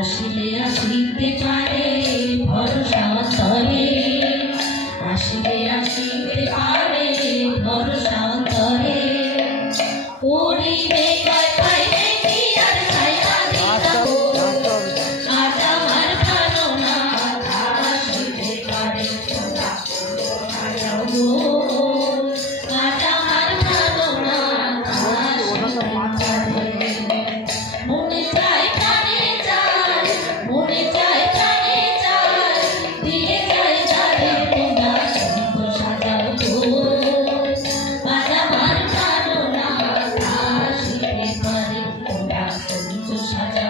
আসিলে আসিতে পারে ভরসা অন্তরে, আসিলে আসিতে পারে ভরসা অন্তরে, পড়িবে কয় পাইবে কি আর ছায়া দিতাম, আজ আমার ভালো না আসিতে পারে তোরা সাজাও গো, আজ আমার ভালো না আসিতে পারে। মনে চায় প্রাণে চায়, মনে চায় প্রাণে চায়, দিয়ে যায় যারে তোমরা সুন্দর সাজাও গো, আজ আমার ভালো না আসিতে পারে তোমরা সুন্দর সাজাও।